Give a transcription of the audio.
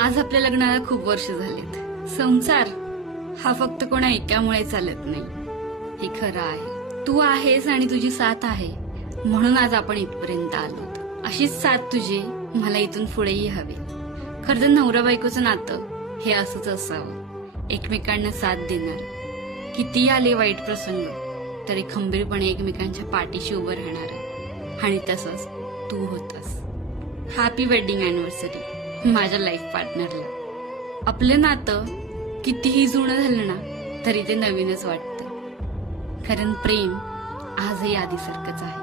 आज आपल्या लग्नाला खूप वर्ष झालेत. संसार हा फक्त कोणा एकामुळे चालत नाही, हे खरं आहे. तू आहेस आणि तुझी साथ आहे म्हणून आज आपण इथपर्यंत आलो. अशीच साथ तुझी मला इथून पुढेही हवी. खरं तर नवरा बायकोचं नातं हे असंच असावं, एकमेकांना साथ देणार. किती आले वाईट प्रसंग तरी खंबीरपणे एकमेकांच्या पाठीशी उभं राहणार. आणि तसंच तू होतास. हॅपी वेडिंग अॅनिव्हर्सरी माझ्या लाईफ पार्टनरला. आपलं नातं कितीही जुनं झालं ना तरी ते नवीनच वाटतं, कारण प्रेम आजही आधीसारखंच आहे.